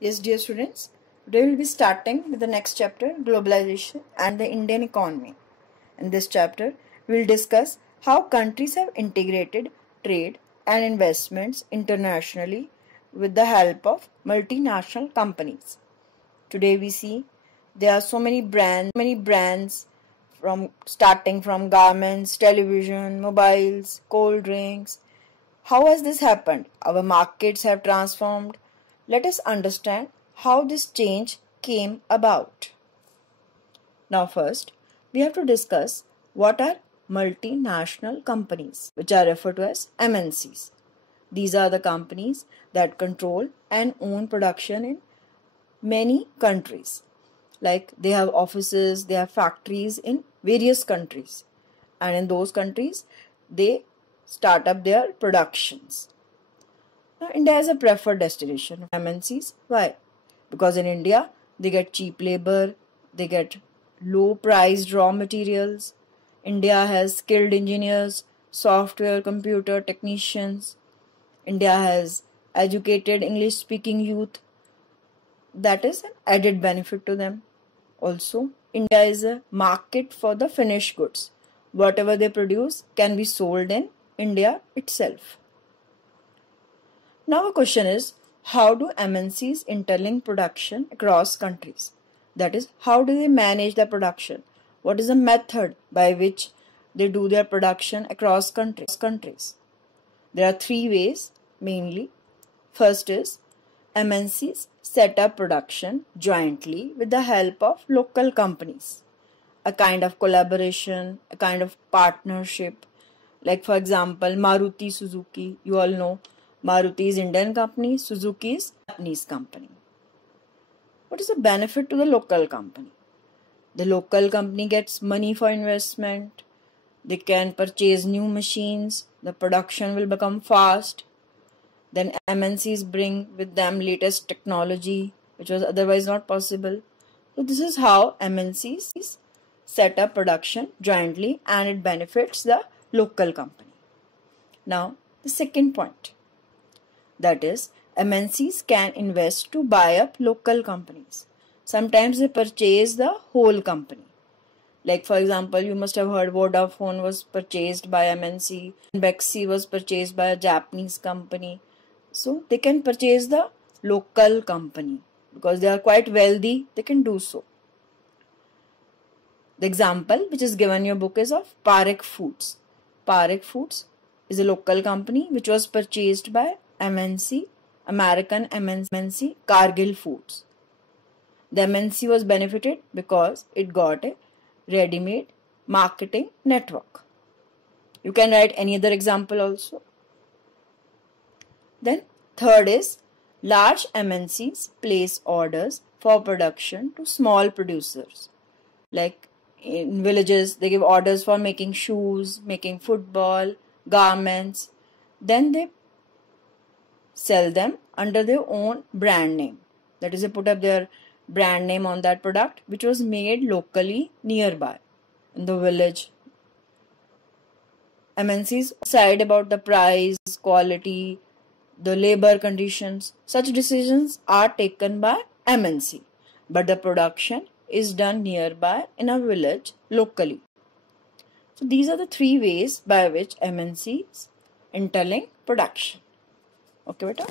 Yes, dear students, today we will be starting with the next chapter, Globalization and the Indian Economy. In this chapter, we will discuss how countries have integrated trade and investments internationally with the help of multinational companies. Today we see there are so many brands from starting from garments, television, mobiles, cold drinks. How has this happened? Our markets have transformed. Let us understand how this change came about. Now first, we have to discuss what are multinational companies, which are referred to as MNCs. These are the companies that control and own production in many countries. Like they have offices, they have factories in various countries. And in those countries, they start up their productions. Now, India is a preferred destination of MNCs. Why? Because in India, they get cheap labor, they get low priced raw materials. India has skilled engineers, software, computer technicians. India has educated English speaking youth. That is an added benefit to them. Also, India is a market for the finished goods. Whatever they produce can be sold in India itself. Now a question is, how do MNCs interlink production across countries? That is, how do they manage their production? What is the method by which they do their production across countries? There are three ways mainly. First is, MNCs set up production jointly with the help of local companies. A kind of collaboration, a kind of partnership. Like for example, Maruti Suzuki, you all know Maruti is Indian company, Suzuki is Japanese company. What is the benefit to the local company? The local company gets money for investment, they can purchase new machines, the production will become fast. Then MNCs bring with them latest technology which was otherwise not possible. So this is how MNCs set up production jointly and it benefits the local company. Now the second point, that is MNCs can invest to buy up local companies. Sometimes they purchase the whole company. Like for example, you must have heard Vodafone was purchased by MNC, Bexy was purchased by a Japanese company. So they can purchase the local company because they are quite wealthy, they can do so. The example which is given in your book is of Parekh Foods. Parekh Foods is a local company which was purchased by MNC, American MNC Cargill Foods. The MNC was benefited because it got a ready-made marketing network. You can write any other example also. Then third is, large MNCs place orders for production to small producers. Like in villages, they give orders for making shoes, making football, garments. Then they sell them under their own brand name. That is, they put up their brand name on that product which was made locally nearby in the village. MNCs decide about the price, quality, the labor conditions. Such decisions are taken by MNC, but the production is done nearby in a village locally. So these are the three ways by which MNCs interlink production. Okay, beta.